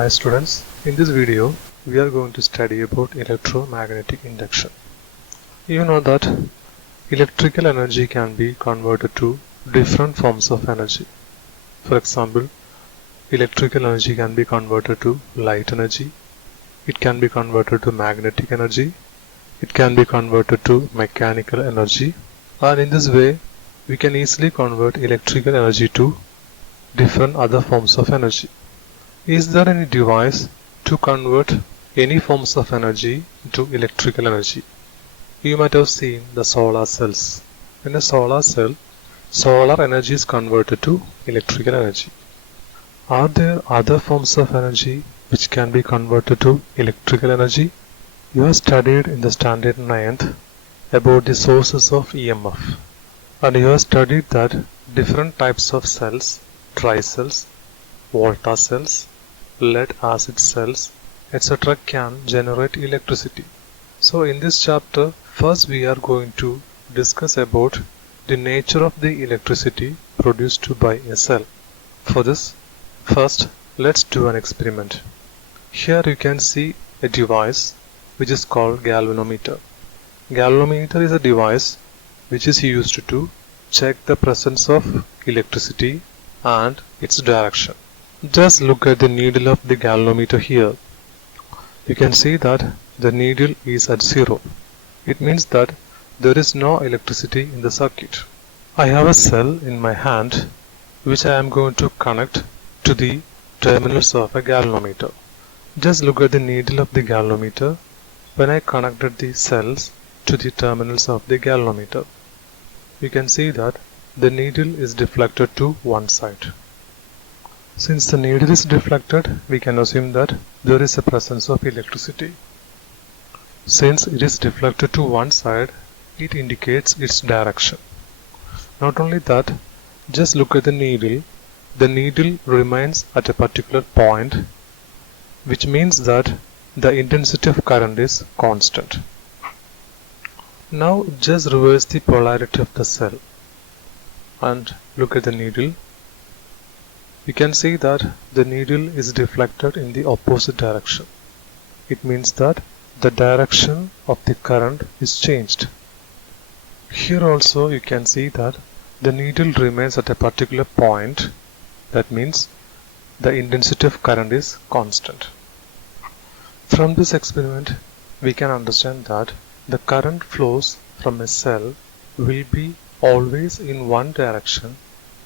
Hi students, in this video we are going to study about electromagnetic induction. You know that electrical energy can be converted to different forms of energy. For example, electrical energy can be converted to light energy, it can be converted to magnetic energy, it can be converted to mechanical energy, and in this way we can easily convert electrical energy to different other forms of energy. Is there any device to convert any forms of energy into electrical energy? You might have seen the solar cells. In a solar cell, solar energy is converted to electrical energy. Are there other forms of energy which can be converted to electrical energy? You have studied in the standard 9th about the sources of EMF, and you have studied that different types of cells, dry cells, volta cells, lead acid cells, etc. can generate electricity. So in this chapter, first we are going to discuss about the nature of the electricity produced by a cell. For this, first let's do an experiment. Here you can see a device which is called galvanometer. Galvanometer is a device which is used to check the presence of electricity and its direction. Just look at the needle of the galvanometer here. You can see that the needle is at 0. It means that there is no electricity in the circuit. I have a cell in my hand which I am going to connect to the terminals of a galvanometer. Just look at the needle of the galvanometer when I connected the cells to the terminals of the galvanometer. You can see that the needle is deflected to one side. Since the needle is deflected, we can assume that there is a presence of electricity. Since it is deflected to one side, it indicates its direction. Not only that, just look at the needle. The needle remains at a particular point, which means that the intensity of current is constant. Now just reverse the polarity of the cell and look at the needle. You can see that the needle is deflected in the opposite direction. It means that the direction of the current is changed. Here also you can see that the needle remains at a particular point. That means the intensity of current is constant. From this experiment, we can understand that the current flows from a cell will be always in one direction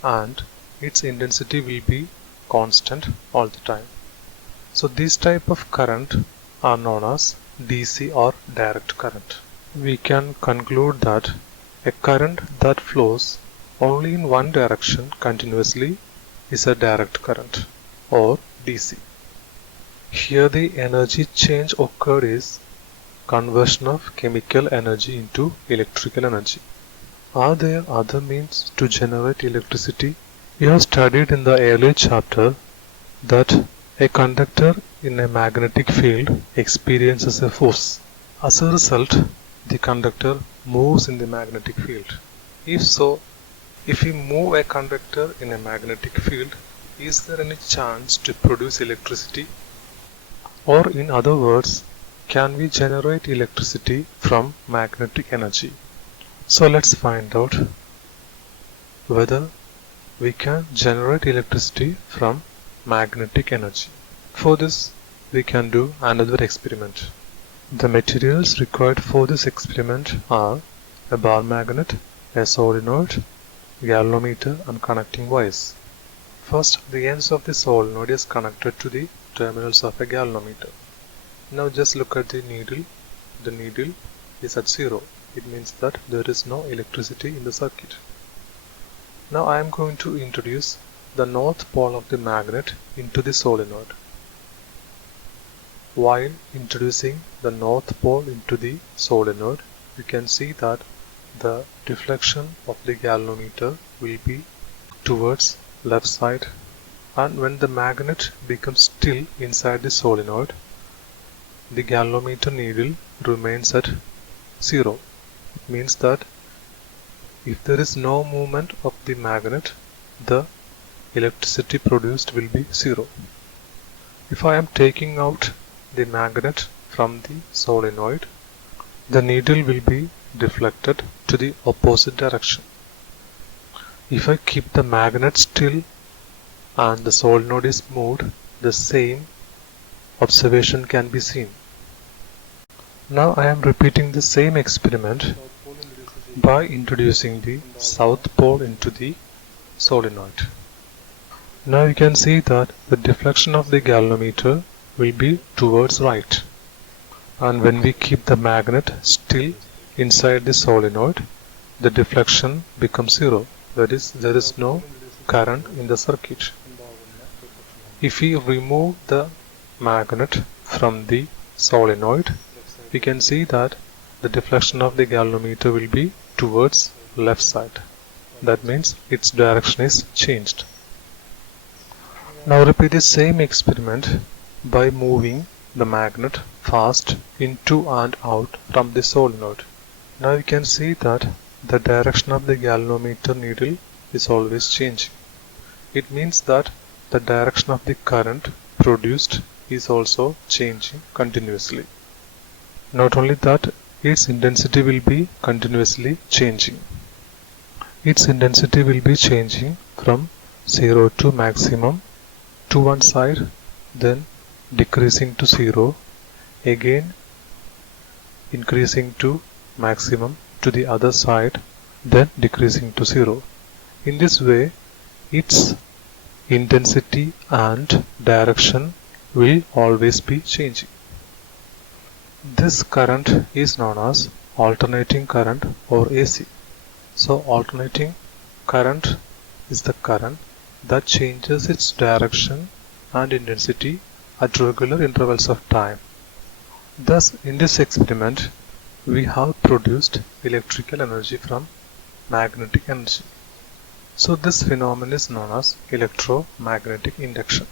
and its intensity will be constant all the time. So these type of current are known as DC or direct current. We can conclude that a current that flows only in one direction continuously is a direct current or DC. Here the energy change occurred is conversion of chemical energy into electrical energy. Are there other means to generate electricity? You have studied in the earlier chapter that a conductor in a magnetic field experiences a force. As a result, the conductor moves in the magnetic field. If so, if we move a conductor in a magnetic field, is there any chance to produce electricity? Or in other words, can we generate electricity from magnetic energy? So let's find out whether we can generate electricity from magnetic energy. For this, we can do another experiment. The materials required for this experiment are a bar magnet, a solenoid, galvanometer and connecting wires. First, the ends of the solenoid is connected to the terminals of a galvanometer. Now just look at the needle. The needle is at 0. It means that there is no electricity in the circuit. Now I am going to introduce the north pole of the magnet into the solenoid. While introducing the north pole into the solenoid, you can see that the deflection of the galvanometer will be towards left side, and when the magnet becomes still inside the solenoid, the galvanometer needle remains at 0. It means that if there is no movement of the magnet, the electricity produced will be 0. If I am taking out the magnet from the solenoid, the needle will be deflected to the opposite direction. If I keep the magnet still and the solenoid is moved, the same observation can be seen. Now I am repeating the same experiment by introducing the south pole into the solenoid. Now you can see that the deflection of the galvanometer will be towards right, and when we keep the magnet still inside the solenoid, the deflection becomes zero. That is, there is no current in the circuit. If we remove the magnet from the solenoid, we can see that the deflection of the galvanometer will be towards left side. That means its direction is changed. Now repeat the same experiment by moving the magnet fast into and out from the solenoid. Now you can see that the direction of the galvanometer needle is always changing. It means that the direction of the current produced is also changing continuously. Not only that, its intensity will be continuously changing. Its intensity will be changing from 0 to maximum to one side, then decreasing to 0, again increasing to maximum to the other side, then decreasing to 0. In this way, its intensity and direction will always be changing. This current is known as alternating current or AC. So alternating current is the current that changes its direction and intensity at regular intervals of time. Thus, in this experiment, we have produced electrical energy from magnetic energy. So this phenomenon is known as electromagnetic induction.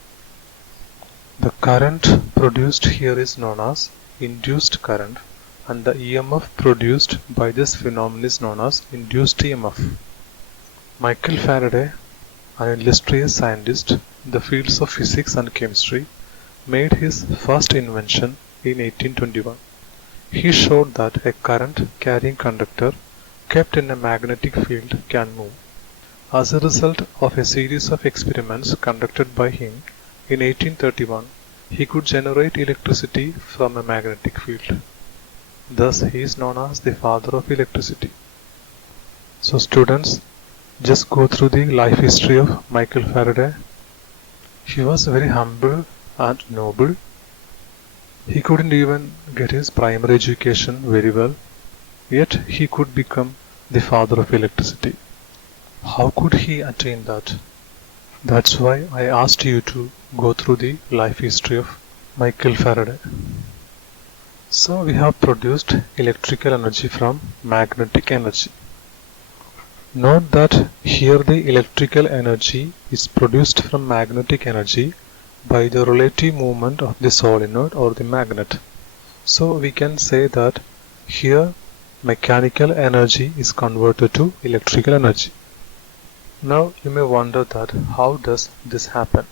The current produced here is known as induced current, and the EMF produced by this phenomenon is known as induced EMF. Michael Faraday, an illustrious scientist in the fields of physics and chemistry, made his first invention in 1821. He showed that a current carrying conductor kept in a magnetic field can move. As a result of a series of experiments conducted by him in 1831, he could generate electricity from a magnetic field. Thus, he is known as the father of electricity. So students, just go through the life history of Michael Faraday. He was very humble and noble. He couldn't even get his primary education very well, yet he could become the father of electricity. How could he attain that? That's why I asked you to go through the life history of Michael Faraday. So we have produced electrical energy from magnetic energy. Note that here the electrical energy is produced from magnetic energy by the relative movement of the solenoid or the magnet. So we can say that here mechanical energy is converted to electrical energy. Now you may wonder that how does this happen?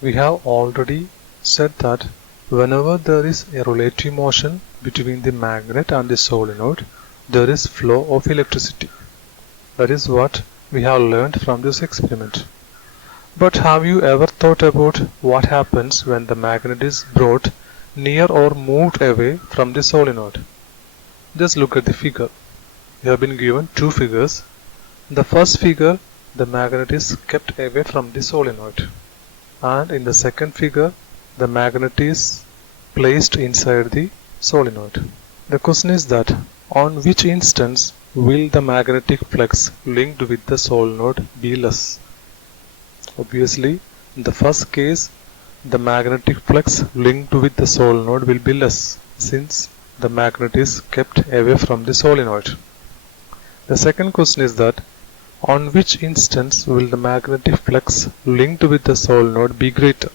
We have already said that whenever there is a relative motion between the magnet and the solenoid, there is flow of electricity. That is what we have learned from this experiment. But have you ever thought about what happens when the magnet is brought near or moved away from the solenoid? Just look at the figure. You have been given two figures. In the first figure, the magnet is kept away from the solenoid, and in the second figure, the magnet is placed inside the solenoid. The question is that on which instance will the magnetic flux linked with the solenoid be less? Obviously, in the first case, the magnetic flux linked with the solenoid will be less, since the magnet is kept away from the solenoid. The second question is that on which instance will the magnetic flux linked with the solenoid be greater?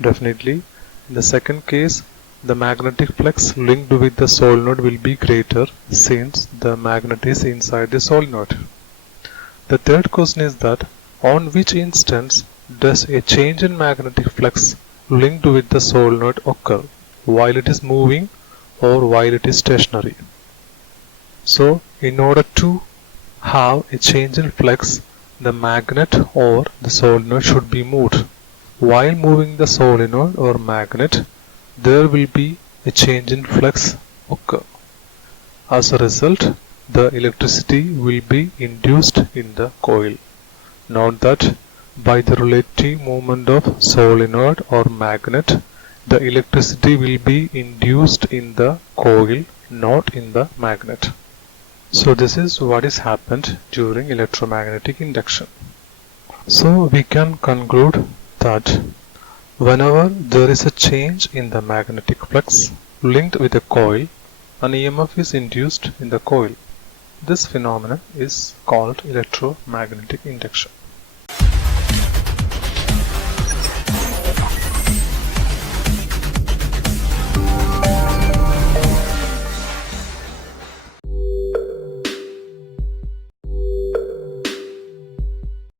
Definitely, in the second case, the magnetic flux linked with the solenoid will be greater since the magnet is inside the solenoid. The third question is that on which instance does a change in magnetic flux linked with the solenoid occur while it is moving or while it is stationary? So, in order to have a change in flux, the magnet or the solenoid should be moved. While moving the solenoid or magnet, there will be a change in flux occur. As a result, the electricity will be induced in the coil. Note that by the relative movement of solenoid or magnet, the electricity will be induced in the coil, not in the magnet. So this is what is happened during electromagnetic induction. So we can conclude that whenever there is a change in the magnetic flux linked with a coil, an EMF is induced in the coil. This phenomenon is called electromagnetic induction.